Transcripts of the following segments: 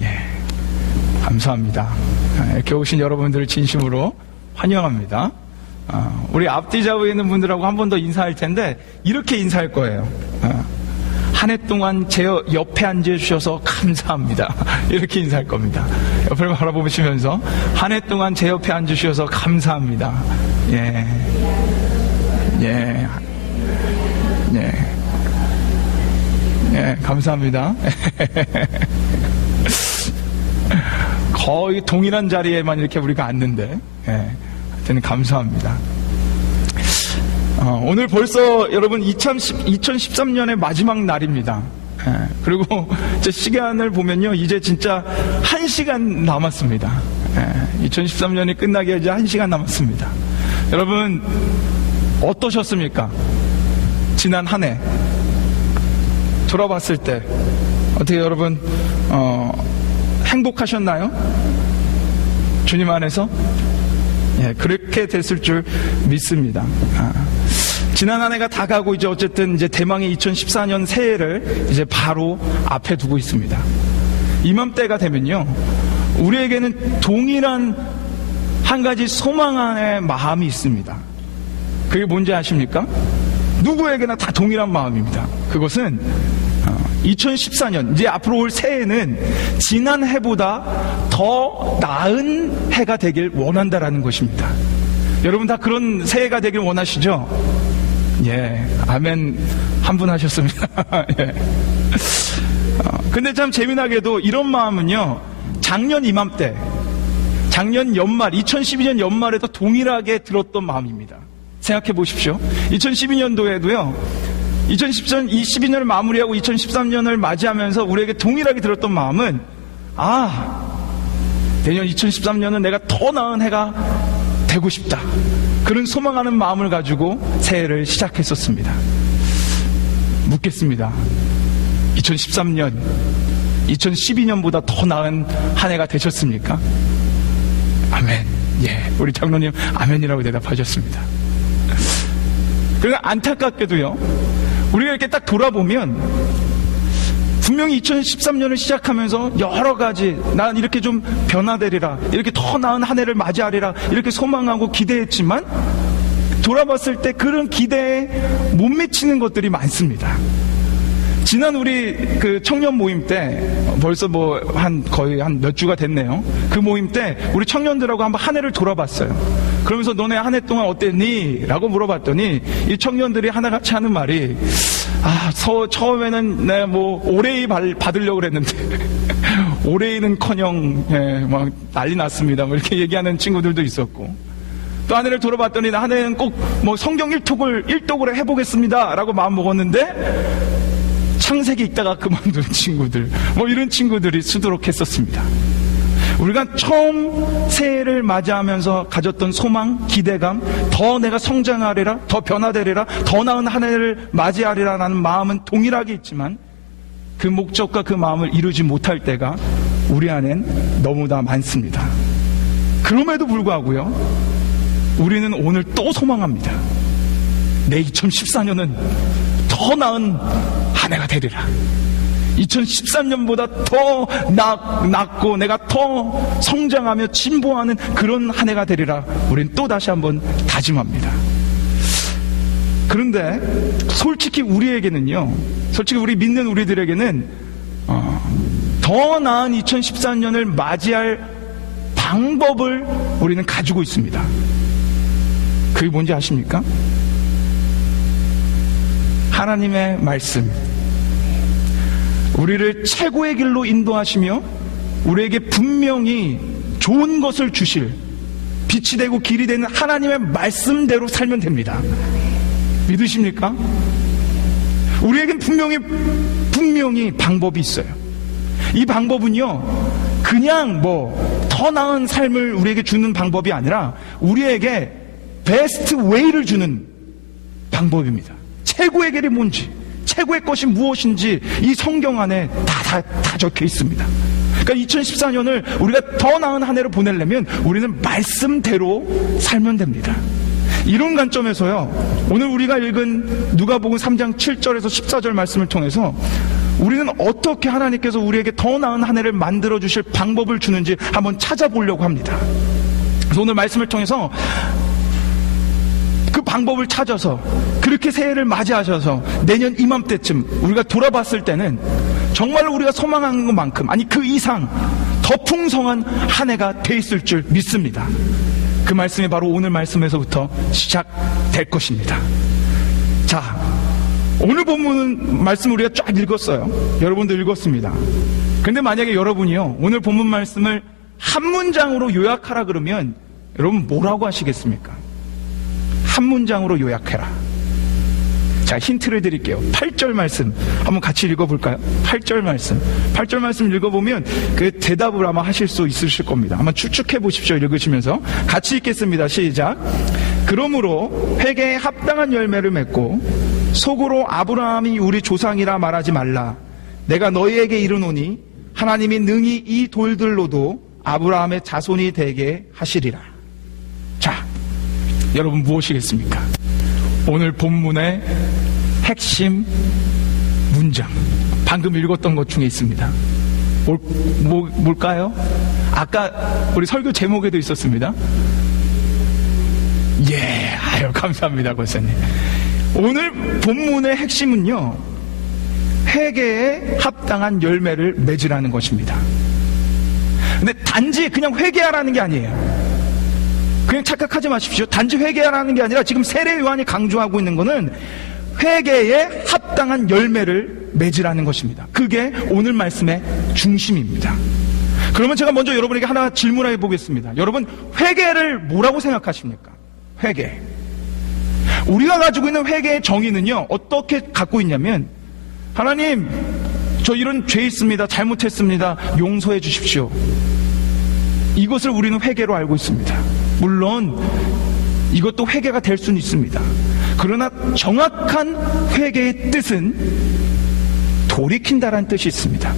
예, 감사합니다. 이렇게 오신 여러분들을 진심으로 환영합니다. 우리 앞뒤 좌우에 있는 분들하고 한 번 더 인사할 텐데 이렇게 인사할 거예요. 한 해 동안 제 옆에 앉아주셔서 감사합니다. 이렇게 인사할 겁니다. 옆을 바라보시면서 한 해 동안 제 옆에 앉으셔서 감사합니다. 예, 예, 예, 예, 감사합니다. 거의 동일한 자리에만 이렇게 우리가 앉는데, 예, 하여튼 감사합니다. 오늘 벌써 여러분 2013년의 마지막 날입니다. 예, 그리고 제 시간을 보면요, 이제 진짜 1시간 남았습니다. 예, 2013년이 끝나기 이제 1시간 남았습니다. 여러분 어떠셨습니까? 지난 한 해 돌아봤을 때 어떻게 여러분 행복하셨나요? 주님 안에서? 예, 그렇게 됐을 줄 믿습니다. 지난 한 해가 다 가고 이제 어쨌든 이제 대망의 2014년 새해를 이제 바로 앞에 두고 있습니다. 이맘때가 되면요, 우리에게는 동일한 한 가지 소망 안에 마음이 있습니다. 그게 뭔지 아십니까? 누구에게나 다 동일한 마음입니다. 그것은 2014년, 이제 앞으로 올 새해는 지난 해보다 더 나은 해가 되길 원한다라는 것입니다. 여러분 다 그런 새해가 되길 원하시죠? 예, 아멘 한 분 하셨습니다. 예. 근데 참 재미나게도 이런 마음은요, 작년 이맘때, 작년 연말, 2012년 연말에도 동일하게 들었던 마음입니다. 생각해 보십시오. 2012년도에도요, 2012년을 마무리하고 2013년을 맞이하면서 우리에게 동일하게 들었던 마음은, 내년 2013년은 내가 더 나은 해가 되고 싶다, 그런 소망하는 마음을 가지고 새해를 시작했었습니다. 묻겠습니다. 2013년, 2012년보다 더 나은 한 해가 되셨습니까? 아멘. 예, 우리 장로님 아멘이라고 대답하셨습니다. 그러나 안타깝게도요, 우리가 이렇게 딱 돌아보면 분명히 2013년을 시작하면서 여러 가지, 난 이렇게 좀 변화되리라, 이렇게 더 나은 한 해를 맞이하리라, 이렇게 소망하고 기대했지만 돌아봤을 때 그런 기대에 못 미치는 것들이 많습니다. 지난 우리 그 청년 모임 때, 벌써 거의 한 몇 주가 됐네요. 그 모임 때 우리 청년들하고 한번 한 해를 돌아봤어요. 그러면서 너네 한 해 동안 어땠니? 라고 물어봤더니 이 청년들이 하나같이 하는 말이, 처음에는 내가 올해이 받으려고 그랬는데 올해이는커녕 막 난리 났습니다. 이렇게 얘기하는 친구들도 있었고, 또 한 해를 돌아봤더니 한 해는 꼭 성경 일독을 해보겠습니다 라고 마음 먹었는데 창세기 읽다가 그만둔 친구들, 이런 친구들이 수두룩했었습니다. 우리가 처음 새해를 맞이하면서 가졌던 소망, 기대감, 더 내가 성장하리라, 더 변화되리라, 더 나은 한 해를 맞이하리라는 마음은 동일하게 있지만 그 목적과 그 마음을 이루지 못할 때가 우리 안엔 너무나 많습니다. 그럼에도 불구하고요, 우리는 오늘 또 소망합니다. 내 2014년은 더 나은 한 해가 되리라. 2013년보다 더 낫고 내가 더 성장하며 진보하는 그런 한 해가 되리라. 우린 또 다시 한번 다짐합니다. 그런데 솔직히 우리에게는요, 솔직히 우리 믿는 우리들에게는 더 나은 2014년을 맞이할 방법을 우리는 가지고 있습니다. 그게 뭔지 아십니까? 하나님의 말씀, 우리를 최고의 길로 인도하시며 우리에게 분명히 좋은 것을 주실, 빛이 되고 길이 되는 하나님의 말씀대로 살면 됩니다. 믿으십니까? 우리에겐 분명히 방법이 있어요. 이 방법은요, 그냥 더 나은 삶을 우리에게 주는 방법이 아니라 우리에게 베스트 웨이를 주는 방법입니다. 최고의 길이 뭔지, 최고의 것이 무엇인지 이 성경 안에 다 적혀 있습니다. 그러니까 2014년을 우리가 더 나은 한 해로 보내려면 우리는 말씀대로 살면 됩니다. 이런 관점에서요, 오늘 우리가 읽은 누가복음 3장 7절에서 14절 말씀을 통해서 우리는 어떻게 하나님께서 우리에게 더 나은 한 해를 만들어 주실 방법을 주는지 한번 찾아보려고 합니다. 그래서 오늘 말씀을 통해서 그 방법을 찾아서 그렇게 새해를 맞이하셔서 내년 이맘때쯤 우리가 돌아봤을 때는 정말로 우리가 소망하는 것만큼, 아니 그 이상 더 풍성한 한 해가 돼 있을 줄 믿습니다. 그 말씀이 바로 오늘 말씀에서부터 시작될 것입니다. 자, 오늘 본문 말씀 우리가 쫙 읽었어요. 여러분도 읽었습니다. 근데 만약에 여러분이요, 오늘 본문 말씀을 한 문장으로 요약하라 그러면 여러분 뭐라고 하시겠습니까? 한 문장으로 요약해라. 자, 힌트를 드릴게요. 8절 말씀 한번 같이 읽어볼까요? 8절 말씀 읽어보면 그 대답을 아마 하실 수 있으실 겁니다. 한번 추측해 보십시오. 읽으시면서 같이 읽겠습니다. 시작. 그러므로 회개에 합당한 열매를 맺고 속으로 아브라함이 우리 조상이라 말하지 말라. 내가 너희에게 이르노니 하나님이 능히 이 돌들로도 아브라함의 자손이 되게 하시리라. 자, 여러분 무엇이겠습니까? 오늘 본문의 핵심 문장, 방금 읽었던 것 중에 있습니다. 뭘까요? 아까 우리 설교 제목에도 있었습니다. 예, 아유 감사합니다 권사님. 오늘 본문의 핵심은요, 회개에 합당한 열매를 맺으라는 것입니다. 근데 단지 그냥 회개하라는 게 아니에요. 그냥 착각하지 마십시오. 단지 회개하라는 게 아니라 지금 세례 요한이 강조하고 있는 것은 회개에 합당한 열매를 맺으라는 것입니다. 그게 오늘 말씀의 중심입니다. 그러면 제가 먼저 여러분에게 하나 질문해 보겠습니다. 여러분, 회개를 뭐라고 생각하십니까? 회개. 우리가 가지고 있는 회개의 정의는요, 어떻게 갖고 있냐면, 하나님, 저 이런 죄 있습니다. 잘못했습니다. 용서해 주십시오. 이것을 우리는 회개로 알고 있습니다. 물론 이것도 회개가 될 수는 있습니다. 그러나 정확한 회개의 뜻은 돌이킨다라는 뜻이 있습니다.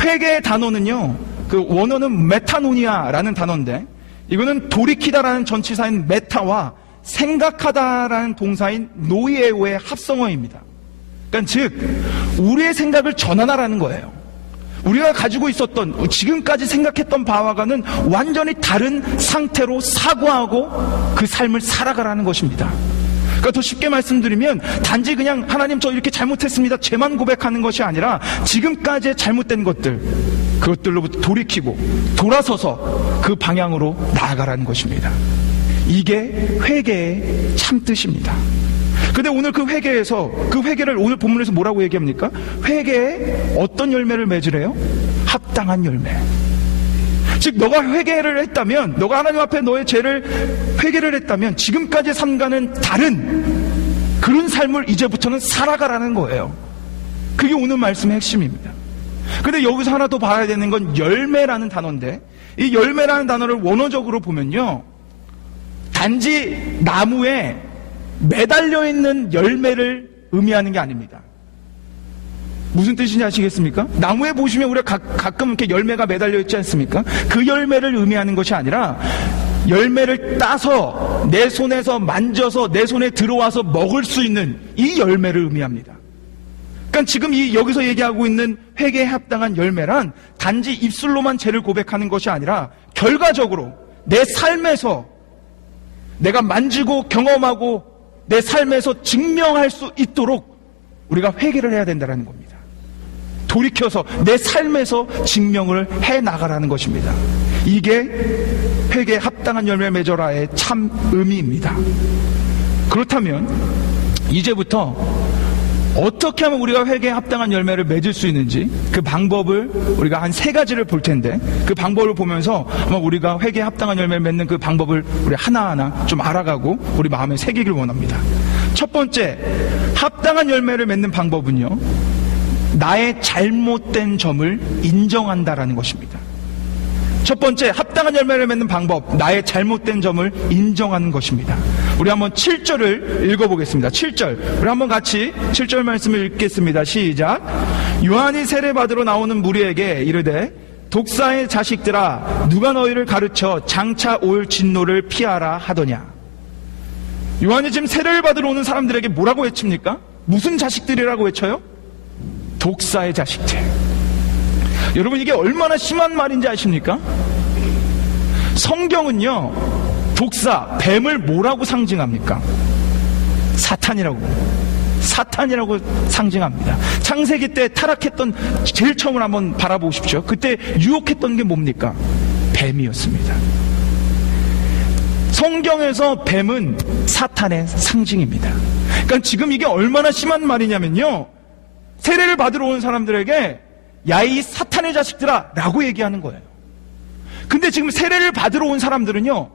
회개의 단어는요, 그 원어는 메타노니아라는 단어인데, 이거는 돌이키다라는 전치사인 메타와 생각하다라는 동사인 노이에오의 합성어입니다. 그러니까 즉 우리의 생각을 전환하라는 거예요. 우리가 가지고 있었던, 지금까지 생각했던 바와는 완전히 다른 상태로 사고하고 그 삶을 살아가라는 것입니다. 그러니까 더 쉽게 말씀드리면, 단지 그냥 하나님 저 이렇게 잘못했습니다, 죄만 고백하는 것이 아니라 지금까지의 잘못된 것들, 그것들로부터 돌이키고 돌아서서 그 방향으로 나아가라는 것입니다. 이게 회개의 참뜻입니다. 근데 오늘 그 회개에서, 그 회개를 오늘 본문에서 뭐라고 얘기합니까? 회개에 어떤 열매를 맺으래요? 합당한 열매. 즉 너가 회개를 했다면, 너가 하나님 앞에 너의 죄를 회개를 했다면 지금까지 삶과는 다른 그런 삶을 이제부터는 살아가라는 거예요. 그게 오늘 말씀의 핵심입니다. 근데 여기서 하나 더 봐야 되는 건 열매라는 단어인데, 이 열매라는 단어를 원어적으로 보면요, 단지 나무에 매달려 있는 열매를 의미하는 게 아닙니다. 무슨 뜻인지 아시겠습니까? 나무에 보시면 우리가 가끔 이렇게 열매가 매달려 있지 않습니까? 그 열매를 의미하는 것이 아니라 열매를 따서 내 손에서 만져서 내 손에 들어와서 먹을 수 있는 이 열매를 의미합니다. 그러니까 지금 여기서 얘기하고 있는 회개에 합당한 열매란 단지 입술로만 죄를 고백하는 것이 아니라 결과적으로 내 삶에서 내가 만지고 경험하고 내 삶에서 증명할 수 있도록 우리가 회개를 해야 된다는 겁니다. 돌이켜서 내 삶에서 증명을 해나가라는 것입니다. 이게 회개에 합당한 열매 맺어라의 참 의미입니다. 그렇다면 이제부터 어떻게 하면 우리가 회개에 합당한 열매를 맺을 수 있는지 그 방법을 우리가 한 3가지를 볼 텐데, 그 방법을 보면서 아마 우리가 회개에 합당한 열매를 맺는 그 방법을 우리 하나하나 좀 알아가고 우리 마음에 새기길 원합니다. 첫 번째, 합당한 열매를 맺는 방법은요, 나의 잘못된 점을 인정한다라는 것입니다. 첫 번째, 합당한 열매를 맺는 방법, 나의 잘못된 점을 인정하는 것입니다. 우리 한번 7절을 읽어보겠습니다. 7절, 우리 한번 같이 7절 말씀을 읽겠습니다. 시작. 요한이 세례받으러 나오는 무리에게 이르되 독사의 자식들아, 누가 너희를 가르쳐 장차 올 진노를 피하라 하더냐. 요한이 지금 세례를 받으러 오는 사람들에게 뭐라고 외칩니까? 무슨 자식들이라고 외쳐요? 독사의 자식들. 여러분, 이게 얼마나 심한 말인지 아십니까? 성경은요, 독사, 뱀을 뭐라고 상징합니까? 사탄이라고 상징합니다. 창세기 때 타락했던 제일 처음으로 한번 바라보십시오. 그때 유혹했던 게 뭡니까? 뱀이었습니다. 성경에서 뱀은 사탄의 상징입니다. 그러니까 지금 이게 얼마나 심한 말이냐면요, 세례를 받으러 온 사람들에게 야, 이 사탄의 자식들아 라고 얘기하는 거예요. 근데 지금 세례를 받으러 온 사람들은요,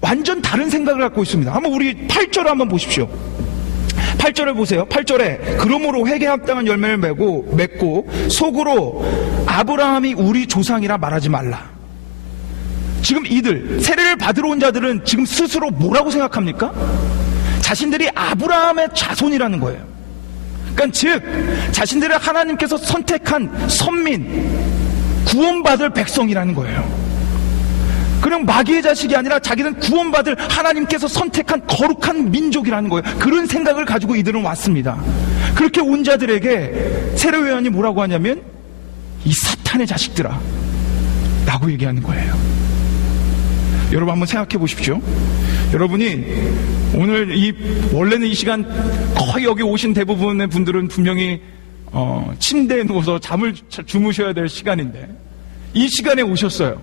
완전 다른 생각을 갖고 있습니다. 한번 우리 8절을 한번 보십시오. 8절을 보세요. 8절에 그러므로 회개 합당한 열매를 맺고 속으로 아브라함이 우리 조상이라 말하지 말라. 지금 이들 세례를 받으러 온 자들은 지금 스스로 뭐라고 생각합니까? 자신들이 아브라함의 자손이라는 거예요. 그러니까 즉 자신들을 하나님께서 선택한 선민, 구원받을 백성이라는 거예요. 그냥 마귀의 자식이 아니라 자기는 구원받을 하나님께서 선택한 거룩한 민족이라는 거예요. 그런 생각을 가지고 이들은 왔습니다. 그렇게 온 자들에게 세례요한이 뭐라고 하냐면 이 사탄의 자식들아 라고 얘기하는 거예요. 여러분 한번 생각해 보십시오. 여러분이 오늘 원래는 이 시간 거의 여기 오신 대부분의 분들은 분명히 침대에 누워서 잠을 주무셔야 될 시간인데 이 시간에 오셨어요.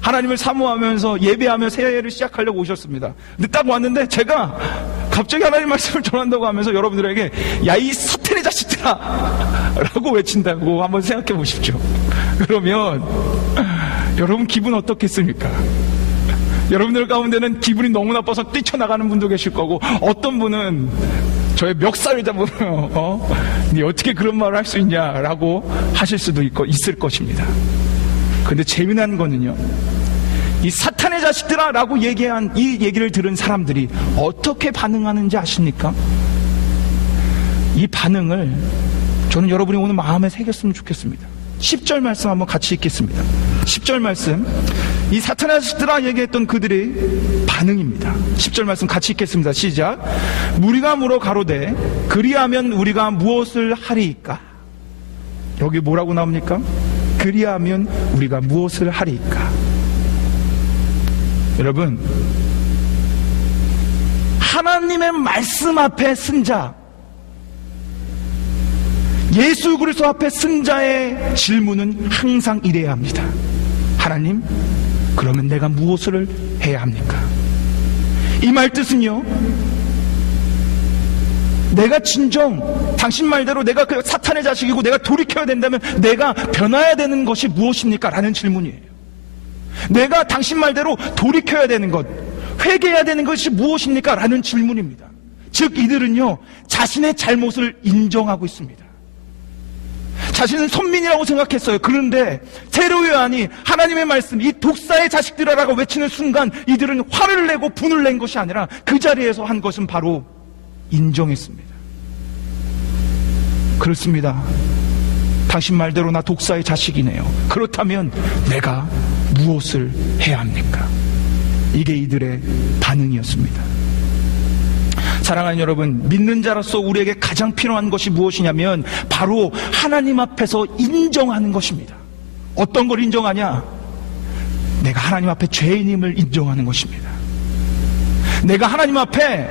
하나님을 사모하면서 예배하며 새해를 시작하려고 오셨습니다. 근데 딱 왔는데 제가 갑자기 하나님 말씀을 전한다고 하면서 여러분들에게 야, 이 사탄의 자식들아 라고 외친다고 한번 생각해 보십시오. 그러면 여러분 기분 어떻겠습니까? 여러분들 가운데는 기분이 너무 나빠서 뛰쳐나가는 분도 계실 거고, 어떤 분은 저의 멱살을 잡으면 네 어떻게 그런 말을 할 수 있냐라고 하실 수도 있을 것입니다. 근데 재미난 거는요, 이 사탄의 자식들아 라고 얘기한 이 얘기를 들은 사람들이 어떻게 반응하는지 아십니까? 이 반응을 저는 여러분이 오늘 마음에 새겼으면 좋겠습니다. 10절 말씀 한번 같이 읽겠습니다. 10절 말씀, 이 사탄의 자식들아 얘기했던 그들의 반응입니다. 10절 말씀 같이 읽겠습니다. 시작. 무리가 물어 가로되 그리하면 우리가 무엇을 하리이까? 여기 뭐라고 나옵니까? 그리하면 우리가 무엇을 하리이까? 여러분, 하나님의 말씀 앞에 쓴 자, 예수 그리스도 앞에 쓴 자의 질문은 항상 이래야 합니다. 하나님, 그러면 내가 무엇을 해야 합니까? 이 말 뜻은요, 내가 진정 당신 말대로 내가 그 사탄의 자식이고 내가 돌이켜야 된다면 내가 변화해야 되는 것이 무엇입니까? 라는 질문이에요. 내가 당신 말대로 돌이켜야 되는 것, 회개해야 되는 것이 무엇입니까? 라는 질문입니다. 즉 이들은요, 자신의 잘못을 인정하고 있습니다. 자신은 선민이라고 생각했어요. 그런데 세례요한이 하나님의 말씀, 이 독사의 자식들아라고 외치는 순간 이들은 화를 내고 분을 낸 것이 아니라 그 자리에서 한 것은 바로 인정했습니다. 그렇습니다. 당신 말대로 나 독사의 자식이네요. 그렇다면 내가 무엇을 해야 합니까? 이게 이들의 반응이었습니다. 사랑하는 여러분, 믿는 자로서 우리에게 가장 필요한 것이 무엇이냐면 바로 하나님 앞에서 인정하는 것입니다. 어떤 걸 인정하냐? 내가 하나님 앞에 죄인임을 인정하는 것입니다. 내가 하나님 앞에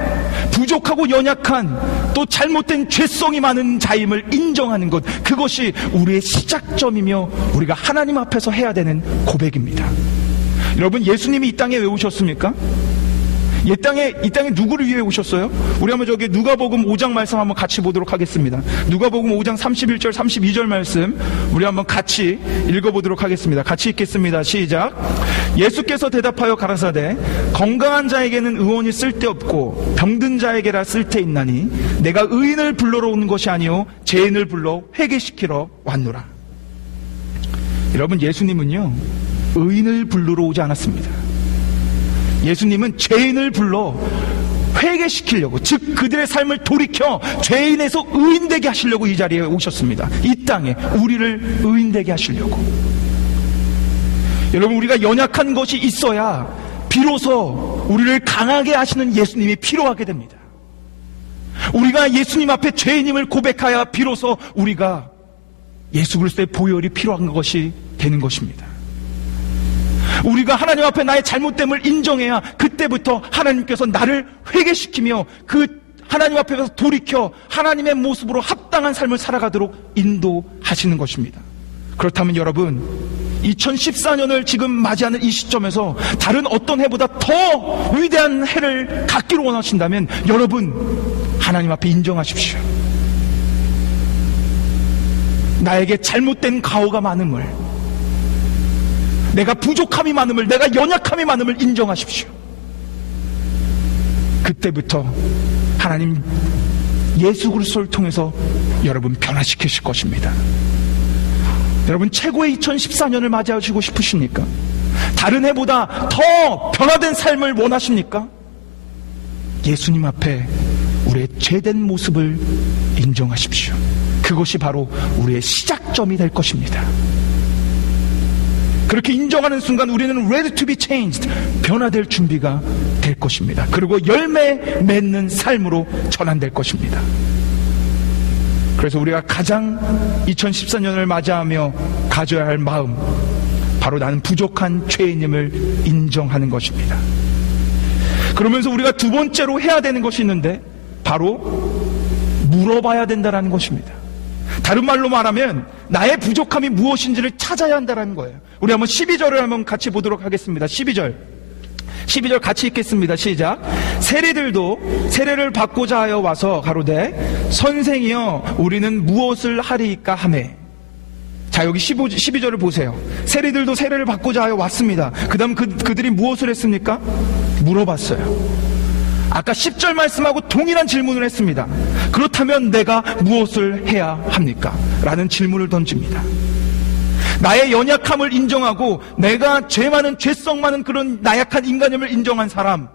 부족하고 연약한 또 잘못된 죄성이 많은 자임을 인정하는 것, 그것이 우리의 시작점이며 우리가 하나님 앞에서 해야 되는 고백입니다. 여러분, 예수님이 이 땅에 왜 오셨습니까? 이 땅에 누구를 위해 오셨어요? 우리 한번 저기 누가복음 5장 말씀 한번 같이 보도록 하겠습니다. 누가복음 5장 31절 32절 말씀 우리 한번 같이 읽어보도록 하겠습니다. 같이 읽겠습니다. 시작. 예수께서 대답하여 가라사대 건강한 자에게는 의원이 쓸데없고 병든 자에게라 쓸데있나니 내가 의인을 불러러 온 것이 아니요 죄인을 불러 회개시키러 왔노라. 여러분, 예수님은요 의인을 부르러 오지 않았습니다. 예수님은 죄인을 불러 회개시키려고, 즉 그들의 삶을 돌이켜 죄인에서 의인되게 하시려고 이 자리에 오셨습니다. 이 땅에 우리를 의인되게 하시려고. 여러분, 우리가 연약한 것이 있어야 비로소 우리를 강하게 하시는 예수님이 필요하게 됩니다. 우리가 예수님 앞에 죄인임을 고백하여 비로소 우리가 예수 그리스도의 보혈이 필요한 것이 되는 것입니다. 우리가 하나님 앞에 나의 잘못됨을 인정해야 그때부터 하나님께서 나를 회개시키며 그 하나님 앞에서 돌이켜 하나님의 모습으로 합당한 삶을 살아가도록 인도하시는 것입니다. 그렇다면 여러분, 2014년을 지금 맞이하는 이 시점에서 다른 어떤 해보다 더 위대한 해를 갖기를 원하신다면 여러분, 하나님 앞에 인정하십시오. 나에게 잘못된 가오가 많음을, 내가 부족함이 많음을, 내가 연약함이 많음을 인정하십시오. 그때부터 하나님 예수 그리스도를 통해서 여러분 변화시키실 것입니다. 여러분, 최고의 2014년을 맞이하시고 싶으십니까? 다른 해보다 더 변화된 삶을 원하십니까? 예수님 앞에 우리의 죄된 모습을 인정하십시오. 그것이 바로 우리의 시작점이 될 것입니다. 그렇게 인정하는 순간 우리는 ready to be changed, 변화될 준비가 될 것입니다. 그리고 열매 맺는 삶으로 전환될 것입니다. 그래서 우리가 가장 2014년을 맞이하며 가져야 할 마음, 바로 나는 부족한 죄인임을 인정하는 것입니다. 그러면서 우리가 두 번째로 해야 되는 것이 있는데 바로 물어봐야 된다는 것입니다. 다른 말로 말하면 나의 부족함이 무엇인지를 찾아야 한다는 거예요. 우리 한번 12절을 한번 같이 보도록 하겠습니다. 12절 같이 읽겠습니다. 시작. 세리들도 세례를 받고자 하여 와서 가로되 선생이여 우리는 무엇을 하리이까 하매. 자, 여기 12절을 보세요. 세리들도 세례를 받고자 하여 왔습니다. 그 다음 그들이 무엇을 했습니까? 물어봤어요. 아까 10절 말씀하고 동일한 질문을 했습니다. 그렇다면 내가 무엇을 해야 합니까? 라는 질문을 던집니다. 나의 연약함을 인정하고 내가 죄 많은, 죄성 많은 그런 나약한 인간임을 인정한 사람,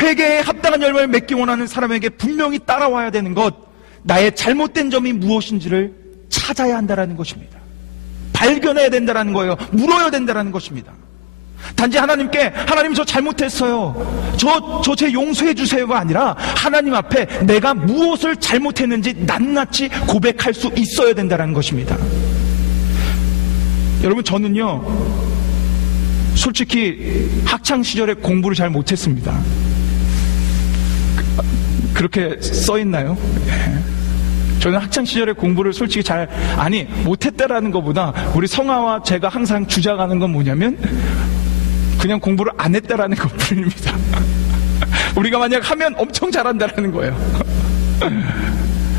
회개에 합당한 열매를 맺기 원하는 사람에게 분명히 따라와야 되는 것, 나의 잘못된 점이 무엇인지를 찾아야 한다는 것입니다. 발견해야 된다는 거예요. 물어야 된다는 것입니다. 단지 하나님께 하나님 저 잘못했어요, 저 제 용서해 주세요가 아니라 하나님 앞에 내가 무엇을 잘못했는지 낱낱이 고백할 수 있어야 된다는 것입니다. 여러분, 저는요 솔직히 학창시절에 공부를 잘 못했습니다. 그렇게 써있나요? 저는 학창시절에 공부를 솔직히 못했다라는 것보다 우리 성아와 제가 항상 주장하는 건 뭐냐면 그냥 공부를 안 했다라는 것 뿐입니다. 우리가 만약 하면 엄청 잘한다라는 거예요.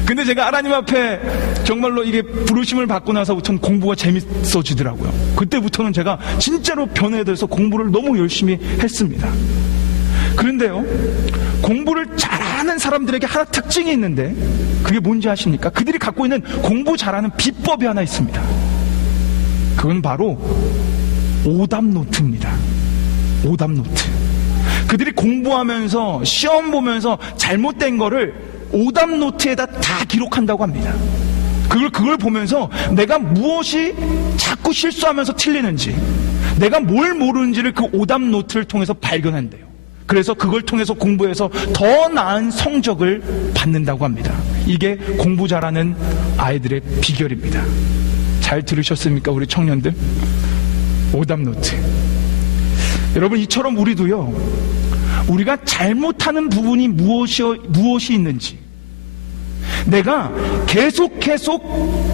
근데 제가 하나님 앞에 정말로 이게 부르심을 받고 나서부터는 공부가 재밌어지더라고요. 그때부터는 제가 진짜로 변해돼서 공부를 너무 열심히 했습니다. 그런데요, 공부를 잘하는 사람들에게 하나 특징이 있는데 그게 뭔지 아십니까? 그들이 갖고 있는 공부 잘하는 비법이 하나 있습니다. 그건 바로 오답노트입니다. 오답노트. 그들이 공부하면서 시험 보면서 잘못된 거를 오답노트에다 다 기록한다고 합니다. 그걸 보면서 내가 무엇이 자꾸 실수하면서 틀리는지, 내가 뭘 모르는지를 그 오답노트를 통해서 발견한대요. 그래서 그걸 통해서 공부해서 더 나은 성적을 받는다고 합니다. 이게 공부 잘하는 아이들의 비결입니다. 잘 들으셨습니까, 우리 청년들? 오답노트. 여러분, 이처럼 우리도요, 우리가 잘못하는 부분이 무엇이 있는지, 내가 계속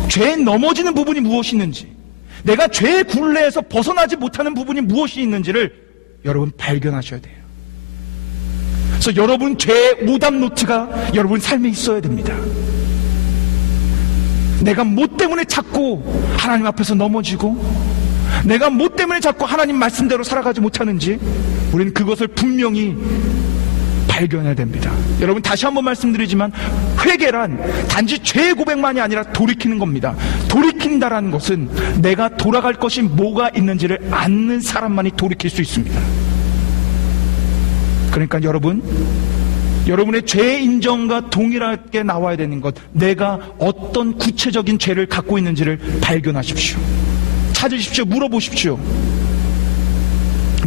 죄에 넘어지는 부분이 무엇이 있는지, 내가 죄의 굴레에서 벗어나지 못하는 부분이 무엇이 있는지를 여러분 발견하셔야 돼요. 그래서 여러분 죄의 오답노트가 여러분 삶에 있어야 됩니다. 내가 뭐 때문에 자꾸 하나님 앞에서 넘어지고, 내가 뭐 때문에 자꾸 하나님 말씀대로 살아가지 못하는지 우리는 그것을 분명히 발견해야 됩니다. 여러분, 다시 한번 말씀드리지만 회개란 단지 죄의 고백만이 아니라 돌이키는 겁니다. 돌이킨다라는 것은 내가 돌아갈 것이 뭐가 있는지를 아는 사람만이 돌이킬 수 있습니다. 그러니까 여러분의 죄의 인정과 동일하게 나와야 되는 것, 내가 어떤 구체적인 죄를 갖고 있는지를 발견하십시오. 찾으십시오. 물어보십시오.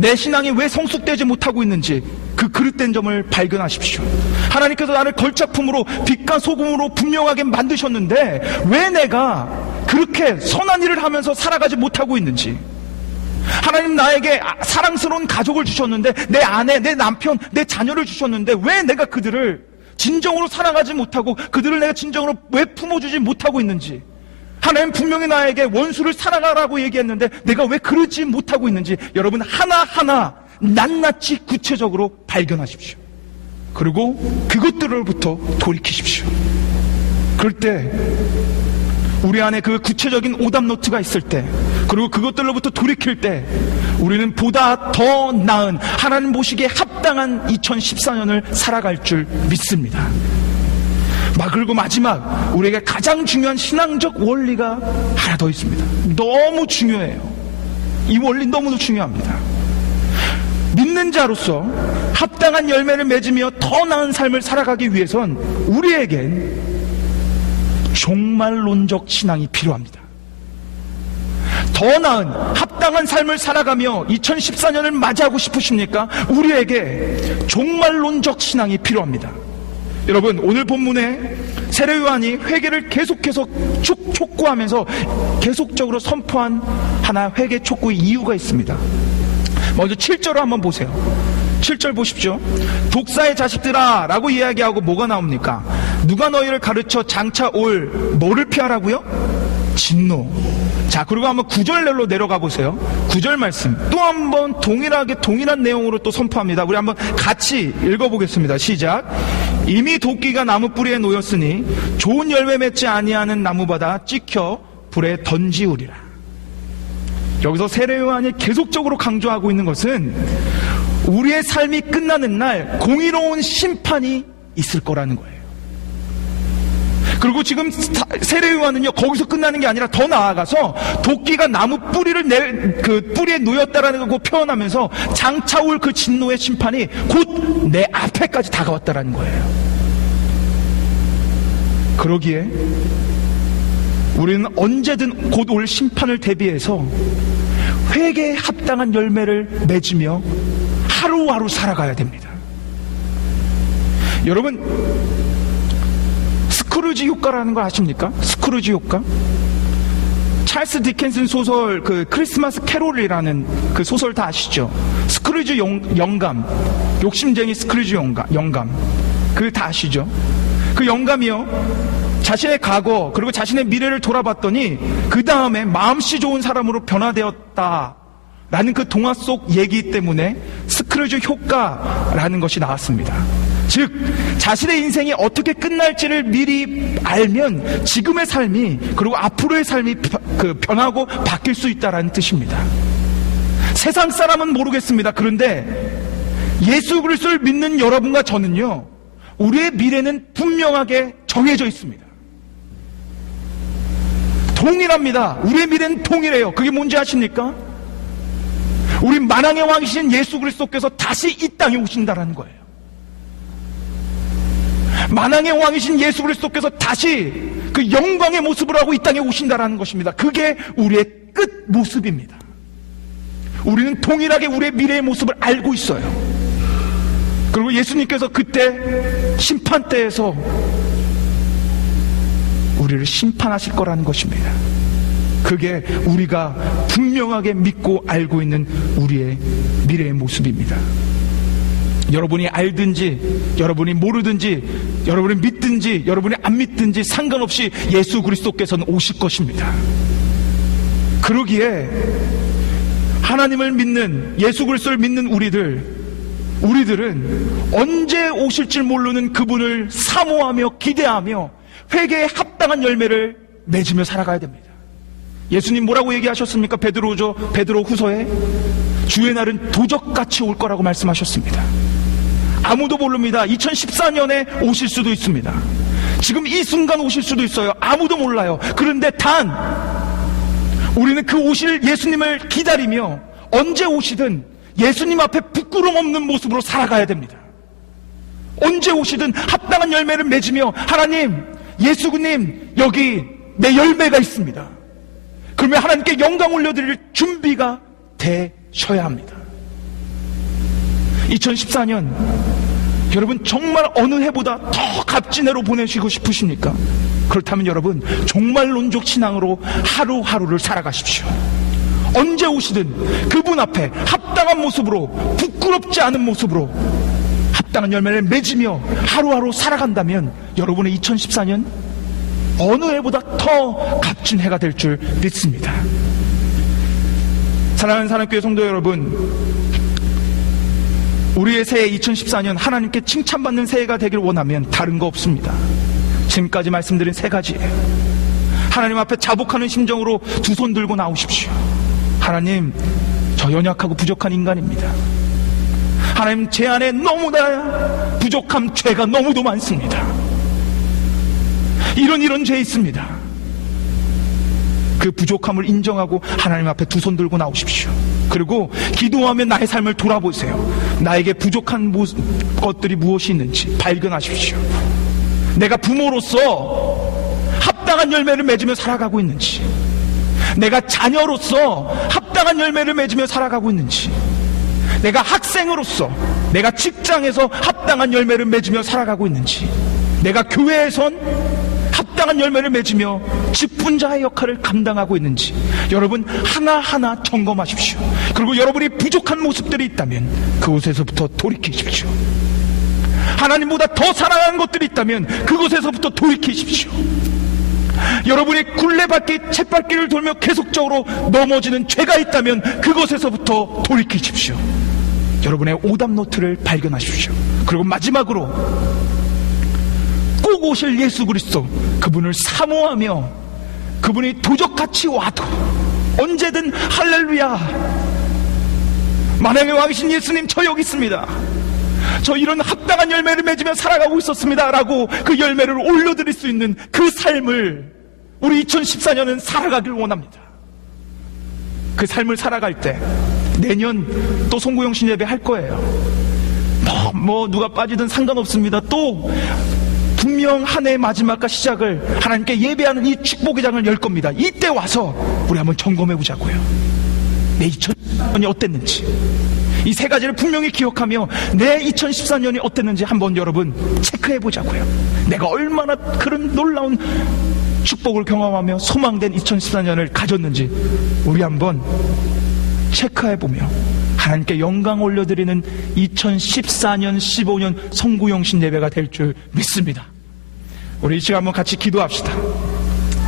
내 신앙이 왜 성숙되지 못하고 있는지 그 그릇된 점을 발견하십시오. 하나님께서 나를 걸작품으로 빛과 소금으로 분명하게 만드셨는데 왜 내가 그렇게 선한 일을 하면서 살아가지 못하고 있는지, 하나님 나에게 사랑스러운 가족을 주셨는데, 내 아내, 내 남편, 내 자녀를 주셨는데 왜 내가 그들을 진정으로 사랑하지 못하고 그들을 내가 진정으로 왜 품어주지 못하고 있는지, 하나님 분명히 나에게 원수를 사랑하라고 얘기했는데 내가 왜 그러지 못하고 있는지, 여러분 하나하나 낱낱이 구체적으로 발견하십시오. 그리고 그것들로부터 돌이키십시오. 그럴 때 우리 안에 그 구체적인 오답 노트가 있을 때, 그리고 그것들로부터 돌이킬 때 우리는 보다 더 나은, 하나님 보시기에 합당한 2014년을 살아갈 줄 믿습니다. 그리고 마지막, 우리에게 가장 중요한 신앙적 원리가 하나 더 있습니다. 너무 중요해요. 이 원리 너무도 중요합니다. 믿는 자로서 합당한 열매를 맺으며 더 나은 삶을 살아가기 위해선 우리에겐 종말론적 신앙이 필요합니다. 더 나은 합당한 삶을 살아가며 2014년을 맞이하고 싶으십니까? 우리에게 종말론적 신앙이 필요합니다. 여러분, 오늘 본문에 세례요한이 회개를 계속해서 촉구하면서 계속적으로 선포한 하나 회개 촉구의 이유가 있습니다. 먼저 7절을 한번 보세요. 7절 보십시오. 독사의 자식들아 라고 이야기하고 뭐가 나옵니까? 누가 너희를 가르쳐 장차 올 뭐를 피하라고요? 진노. 자, 그리고 한번 9절로 내려가 보세요. 9절 말씀 또 한번 동일한 내용으로 또 선포합니다. 우리 한번 같이 읽어보겠습니다. 시작. 이미 도끼가 나무 뿌리에 놓였으니 좋은 열매 맺지 아니하는 나무마다 찍혀 불에 던지우리라. 여기서 세례요한이 계속적으로 강조하고 있는 것은 우리의 삶이 끝나는 날 공의로운 심판이 있을 거라는 거예요. 그리고 지금 세례요한은요, 거기서 끝나는 게 아니라 더 나아가서 도끼가 나무 뿌리를 뿌리에 놓였다라는 거 표현하면서 장차 올 그 진노의 심판이 곧 내 앞에까지 다가왔다라는 거예요. 그러기에 우리는 언제든 곧 올 심판을 대비해서 회개에 합당한 열매를 맺으며 하루하루 살아가야 됩니다. 여러분, 스크루지 효과라는 걸 아십니까? 스크루지 효과? 찰스 디켄슨 소설 그 크리스마스 캐롤이라는 그 소설 다 아시죠? 스크루지 영감, 욕심쟁이 스크루지 영감, 그 다 아시죠? 그 영감이요, 자신의 과거 그리고 자신의 미래를 돌아봤더니 그 다음에 마음씨 좋은 사람으로 변화되었다 라는 그 동화 속 얘기 때문에 스크루지 효과라는 것이 나왔습니다. 즉, 자신의 인생이 어떻게 끝날지를 미리 알면 지금의 삶이 그리고 앞으로의 삶이 변하고 바뀔 수 있다는 뜻입니다. 세상 사람은 모르겠습니다. 그런데 예수 그리스도를 믿는 여러분과 저는요, 우리의 미래는 분명하게 정해져 있습니다. 동일합니다. 우리의 미래는 동일해요. 그게 뭔지 아십니까? 우리 만왕의 왕이신 예수 그리스도께서 다시 이 땅에 오신다라는 거예요. 만왕의 왕이신 예수 그리스도께서 다시 그 영광의 모습을 하고 이 땅에 오신다라는 것입니다. 그게 우리의 끝 모습입니다. 우리는 동일하게 우리의 미래의 모습을 알고 있어요. 그리고 예수님께서 그때 심판대에서 우리를 심판하실 거라는 것입니다. 그게 우리가 분명하게 믿고 알고 있는 우리의 미래의 모습입니다. 여러분이 알든지 여러분이 모르든지 여러분이 믿든지 여러분이 안 믿든지 상관없이 예수 그리스도께서는 오실 것입니다. 그러기에 하나님을 믿는, 예수 그리스도를 믿는 우리들은 언제 오실지 모르는 그분을 사모하며 기대하며 회개에 합당한 열매를 맺으며 살아가야 됩니다. 예수님 뭐라고 얘기하셨습니까? 베드로 후서에 주의 날은 도적같이 올 거라고 말씀하셨습니다. 아무도 모릅니다. 2014년에 오실 수도 있습니다. 지금 이 순간 오실 수도 있어요. 아무도 몰라요. 그런데 단 우리는 그 오실 예수님을 기다리며 언제 오시든 예수님 앞에 부끄럼 없는 모습으로 살아가야 됩니다. 언제 오시든 합당한 열매를 맺으며 하나님, 예수님, 여기 내 열매가 있습니다. 그러면 하나님께 영광 올려드릴 준비가 되셔야 합니다. 2014년 여러분 정말 어느 해보다 더 값진 해로 보내시고 싶으십니까? 그렇다면 여러분 종말론적 신앙으로 하루하루를 살아가십시오. 언제 오시든 그분 앞에 합당한 모습으로, 부끄럽지 않은 모습으로 합당한 열매를 맺으며 하루하루 살아간다면 여러분의 2014년 어느 해보다 더 값진 해가 될 줄 믿습니다. 사랑하는 사랑교회 성도 여러분, 우리의 새해 2014년 하나님께 칭찬받는 새해가 되길 원하면 다른 거 없습니다. 지금까지 말씀드린 세 가지예요. 하나님 앞에 자복하는 심정으로 두 손 들고 나오십시오. 하나님, 저 연약하고 부족한 인간입니다. 하나님, 제 안에 너무나 부족함, 죄가 너무도 많습니다. 이런 죄 있습니다. 그 부족함을 인정하고 하나님 앞에 두 손 들고 나오십시오. 그리고 기도하며 나의 삶을 돌아보세요. 나에게 부족한 것들이 무엇이 있는지 발견하십시오. 내가 부모로서 합당한 열매를 맺으며 살아가고 있는지, 내가 자녀로서 합당한 열매를 맺으며 살아가고 있는지, 내가 학생으로서, 내가 직장에서 합당한 열매를 맺으며 살아가고 있는지, 내가 교회에선 합당한 열매를 맺으며 직분자의 역할을 감당하고 있는지 여러분 하나하나 점검하십시오. 그리고 여러분이 부족한 모습들이 있다면 그곳에서부터 돌이키십시오. 하나님보다 더 사랑하는 것들이 있다면 그곳에서부터 돌이키십시오. 여러분이 굴레바퀴, 쳇바퀴를 돌며 계속적으로 넘어지는 죄가 있다면 그곳에서부터 돌이키십시오. 여러분의 오답 노트를 발견하십시오. 그리고 마지막으로 꼭 오실 예수 그리스도, 그분을 사모하며 그분이 도적같이 와도 언제든 할렐루야, 만왕의 왕이신 예수님, 저 여기 있습니다, 저 이런 합당한 열매를 맺으며 살아가고 있었습니다 라고 그 열매를 올려드릴 수 있는 그 삶을 우리 2014년은 살아가길 원합니다. 그 삶을 살아갈 때 내년 또 송구영신 예배 할 거예요. 누가 빠지든 상관없습니다. 또 분명 한 해의 마지막과 시작을 하나님께 예배하는 이 축복의 장을 열 겁니다. 이때 와서 우리 한번 점검해 보자고요. 내 2014년이 어땠는지, 이 세 가지를 분명히 기억하며 내 2014년이 어땠는지 한번 여러분 체크해 보자고요. 내가 얼마나 그런 놀라운 축복을 경험하며 소망된 2014년을 가졌는지 우리 한번 체크해 보며 하나님께 영광 올려드리는 2014년 15년 송구영신 예배가 될 줄 믿습니다. 우리 이 시간 한번 같이 기도합시다.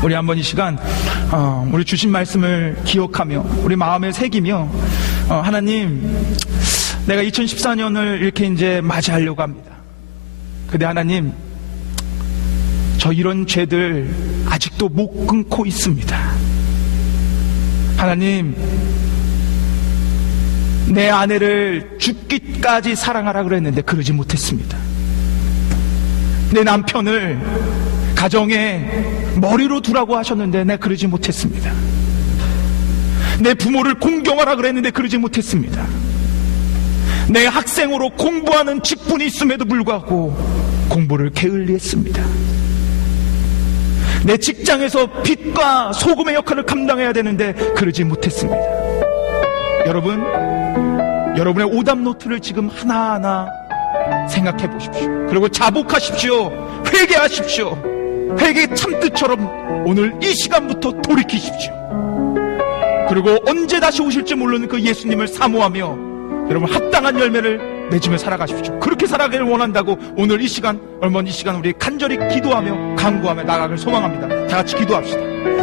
우리 한번 이 시간 우리 주신 말씀을 기억하며 우리 마음에 새기며 하나님, 내가 2014년을 이렇게 이제 맞이하려고 합니다. 근데 하나님, 저 이런 죄들 아직도 못 끊고 있습니다. 하나님, 내 아내를 죽기까지 사랑하라 그랬는데 그러지 못했습니다. 내 남편을 가정에 머리로 두라고 하셨는데 내가 그러지 못했습니다. 내 부모를 공경하라 그랬는데 그러지 못했습니다. 내 학생으로 공부하는 직분이 있음에도 불구하고 공부를 게을리했습니다. 내 직장에서 빛과 소금의 역할을 감당해야 되는데 그러지 못했습니다. 여러분, 여러분의 오답 노트를 지금 하나하나 생각해 보십시오. 그리고 자복하십시오. 회개하십시오. 회개 참뜻처럼 오늘 이 시간부터 돌이키십시오. 그리고 언제 다시 오실지 모르는 그 예수님을 사모하며 여러분 합당한 열매를 맺으며 살아가십시오. 그렇게 살아가기를 원한다고 오늘 이 시간, 얼마 이 시간 우리 간절히 기도하며 간구하며 나가길 소망합니다. 다 같이 기도합시다.